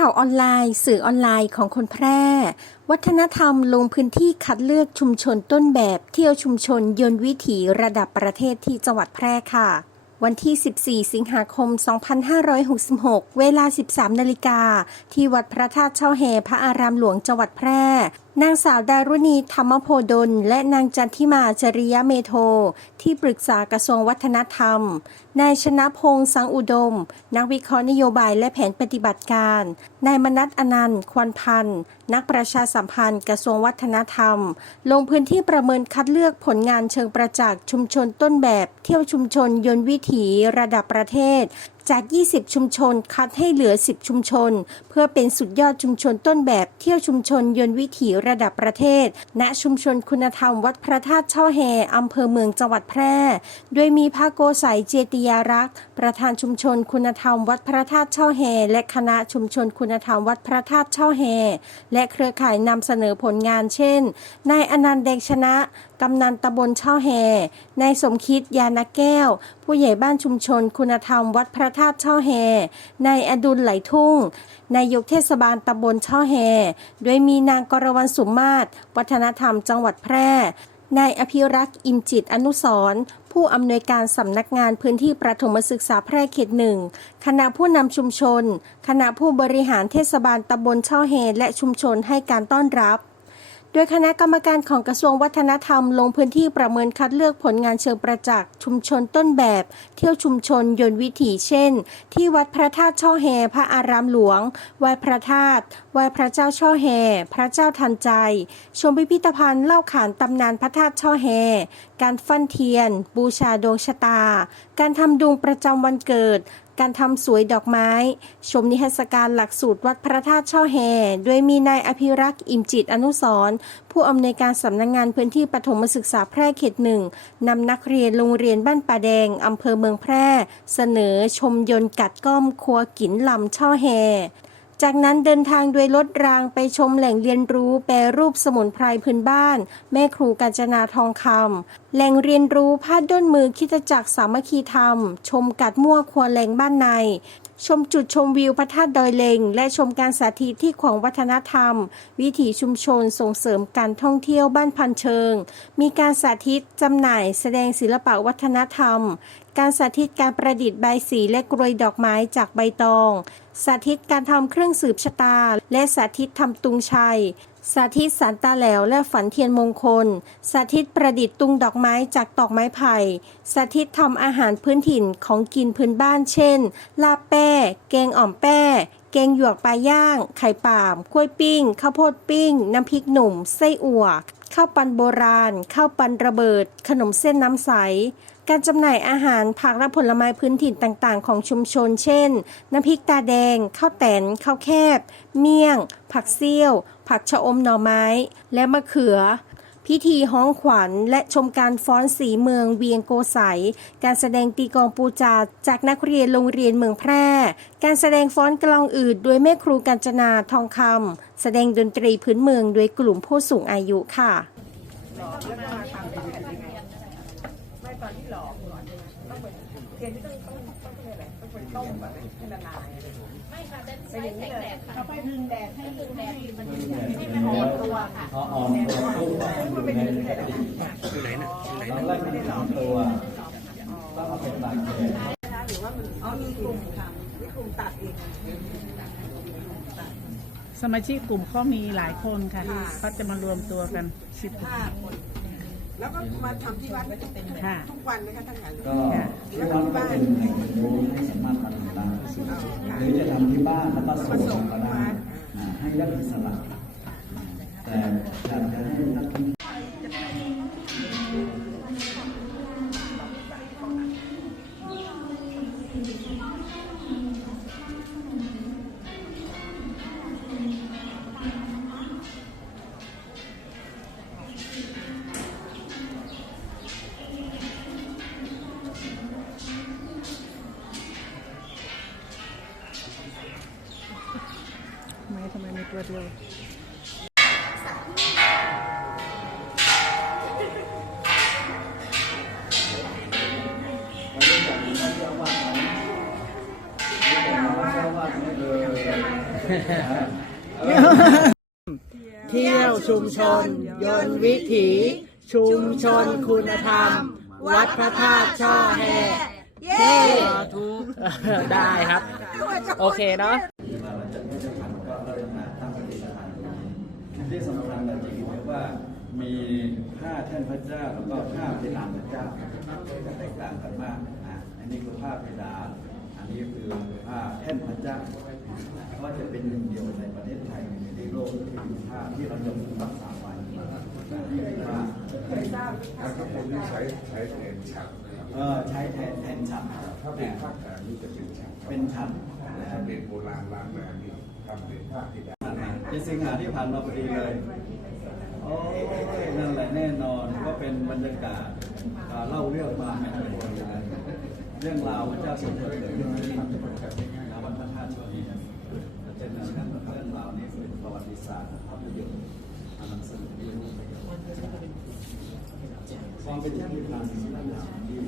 ข่าวออนไลน์ สื่อออนไลน์ของคนแพร่ วัฒนธรรมลงพื้นที่คัดเลือกชุมชนต้นแบบ เที่ยวชุมชนยนต์วิถีระดับประเทศที่จังหวัดแพร่ค่ะ วันที่ 14 สิงหาคม 2566 เวลา 13 นาฬิกา ที่วัดพระธาตุเช่าแห่พระอารามหลวงจังหวัดแพร่ นางสาวดารุณีธรรมโพดล และนางจันทิมาจริยเมโท ที่ปรึกษากระทรวงวัฒนธรรม นายชนะพงษ์สังอุดม นักวิเคราะห์นโยบายและแผนปฏิบัติการ นายมนัทอนันต์ ควันพันธ์ นักประชาสัมพันธ์กระทรวงวัฒนธรรม ลงพื้นที่ประเมินคัดเลือกผลงานเชิงประจักษ์ชุมชนต้นแบบ เที่ยวชุมชนยนต์วิถีระดับประเทศจาก 20 ชุมชน คัดให้เหลือ 10 ชุมชน เพื่อเป็นสุดยอดชุมชนต้นแบบเที่ยวชุมชนยนต์วิถีระดับประเทศ ณ ชุมชนคุณธรรมวัดพระธาตุช่อแฮอำเภอเมืองจังหวัดแพร่ โดยมีพระโกไสยเจติยารักษ์ ประธานชุมชนคุณธรรมวัดพระธาตุช่อแฮและคณะชุมชนคุณธรรมวัดพระธาตุช่อแฮและเครือข่ายนำเสนอผลงานเช่น นายอนันต์แดงชนะกำนันตำบลช่อแฮนายสมคิดยานาแก้ว ผู้ใหญ่บ้านชุมชนคุณธรรมวัดพระธาตุช่อแฮ ในอดุลไหลทุ่ง นายกเทศบาลตำบลช่อแฮ โดยมีนางกรวรรณสุมาศวัฒนธรรมจังหวัดแพร่ นายอภิรักษ์อิมจิตอนุสรผู้อำนวยการสำนักงานพื้นที่ประถมศึกษาแพร่เขตหนึ่ง คณะผู้นำชุมชน คณะผู้บริหารเทศบาลตำบลช่อแฮและชุมชนให้การต้อนรับ โดยคณะกรรมการของกระทรวงวัฒนธรรมลงพื้นที่ประเมินคัดเลือกผลงานเชิงประจักษ์ ชุมชนต้นแบบ เที่ยวชุมชนยนต์วิถีเช่น ที่วัดพระธาตุช่อแฮพระอารามหลวงไหว้พระธาตุไหว้พระเจ้าช่อแฮพระเจ้าทันใจ ชมพิพิธภัณฑ์เล่าขานตำนานพระธาตุช่อแฮการฟันเทียน บูชาดวงชะตา การทำดวงประจำวันเกิด การทำสวยดอกไม้ ชมนิทรรศการหลักสูตรวัดพระธาตุช่อแฮโดยมีนายอภิรักษ์อิ่มจิตอนุสรผู้อำนวยการสำนักงงานพื้นที่ปฐมศึกษาแพร่เขตหนึ่งนำนักเรียนโรงเรียนบ้านป่าแดงอำเภอเมืองแพร่ เสนอชมยนต์กัดก้อมครัวกินลำช่อแฮ จากนั้นเดินทางด้วยรถรางไปชมแหล่งเรียนรู้แปรรูปสมุนไพรพื้นบ้าน แม่ครูกาญจนาทองคำแหล่งเรียนรู้ผ้าด้นมือคิดจักรสามัคคีธรรม ชมกัดมั่วครัวแหล่งบ้านใน ชมจุดชมวิวพระธาตุดอยเลงและชมการสาธิตที่ของวัฒนธรรม วิถีชุมชนส่งเสริมการท่องเที่ยวบ้านพันเชิง มีการสาธิตจำหน่ายแสดงศิลปะวัฒนธรรม การสาธิตการประดิษฐ์ใบสีและกรวยดอกไม้จากใบตอง สาธิตการทำเครื่องสืบชะตา และสาธิตทำตุงชัย สาธิตสารตาแหลวและฝันเทียนมงคล สาธิตประดิษฐ์ตุงดอกไม้จากตอกไม้ไผ่ สาธิตทำอาหารพื้นถิ่นของกินพื้นบ้านเช่น ลาบแป้ แกงอ่อมแป้ แกงหยวกปลาย่าง ไข่ป่ามกล้วยปิ้ง ข้าวโพดปิ้ง น้ำพริกหนุ่ม ไส้อั่ว ข้าวปันโบราณ ข้าวปันระเบิด ขนมเส้นน้ำใส การจำหน่ายอาหารผักและผลไม้พื้นถิ่นต่างๆ ของชุมชน เช่น น้ำพริกตาแดง ข้าวแตน ข้าวแคบ เมี่ยง ผักเซี่ยว ผักชะอมหน่อไม้ และมะเขือพิธีฮ้องขวัญและชมการฟ้อนสีเมืองเวียงโกไสยการแสดงตีกองปูจาจากนักเรียนโรงเรียนเมืองแพร่ การแสดงฟ้อนกลองอืดโดยแม่ครูกัญจนาทองคำแสดงดนตรีพื้นเมืองโดยกลุ่มผู้สูงอายุค่ะ ตอนที่หลอกก่อนต้องเป็นเทียนที่ต้องต้องต้องเป็นอะไรต้องเป็นต้มแบบให้ละลายไม่ค่ะจะใช้แสงแดดค่ะเขาไปดึงแดดให้ดึงแดดมันให้มันมันอ่อ่ออนนตัวค่ะค่ะพออ่อตัวปุ๊บมันอยู่ในกระติกอไหนนะอยู่ไหนนนะไม่ได้หลอกตัวต้องเอาไปตากแดดนะคะหรือว่ามันอ๋อมีกลุ่มค่ะมีกลุ่มตัดเองสมาชิกกลุ่มเขามีหลายคนค่ะเขาจะมารวมตัวกันสิบห้าคน แล้วก็มาทำที่วัดค่ะทุกวันนะคะทั้งหลายก็ที่วัดก็เป็นแหล่งเรียนรู้ให้สามารถทำได้หรือจะทำที่บ้านแล้วก็ส่งก็ได้อ่าให้ได้อิสระแต่อยากจะให้นักท่องเที่ยว วเดียวเราได้จัดท่านเจ้าอาวาสไหมรู้จักท่านเจ้าอาวาสไหมเออเที่ยวชุมชน ยนต์วิถี ชุมชนคุณธรรม วัดพระธาตุช่อแห่เย้ทุกได้ครับ โอเคเนาะ ที่สำคัญจริงๆคือว่ามีผ้าแท่นพระเจ้าแล้วก็ผ้าเพดานพระเจ้าจะแตกต่างกันมากอะอันนี้คือผ้าเพดาน อันนี้คือผ้าแท่นพระเจ้าก็จะเป็นหนึ่งเดียวในประเทศไทยในโลกที่มีผ้าที่เราจะรักษาไว้นี่คือผ้าเคยทราบถ้าข้างบนนี่ใช้ใช้แทนฉับเออใช้แทนแทนฉับถ้าเป็นภาคกลางนี่จะเป็นฉับเป็นฉับถ้าเป็นโบราณล้านนานี่ทำเป็นภาคที่ไในสิงหาที่ผ่านมาพอดีเลยโอ้ยนั่นแหละแน่นอนก็เป็นบรรยากาศเล่าเรื่องมาให้ทุกคนเลยเรื่องราวพระเจ้าสมเด็จเกิดขึ้นที่นาวัดพระธาตุช่วนี้เช่นนั้นเรื่องราวนี้เป็นประวัติศาสตร์ภาพยนตร์อ่านหนังสือเรียนรู้ไปความเป็นชาติพันธุ์ที่น่าที่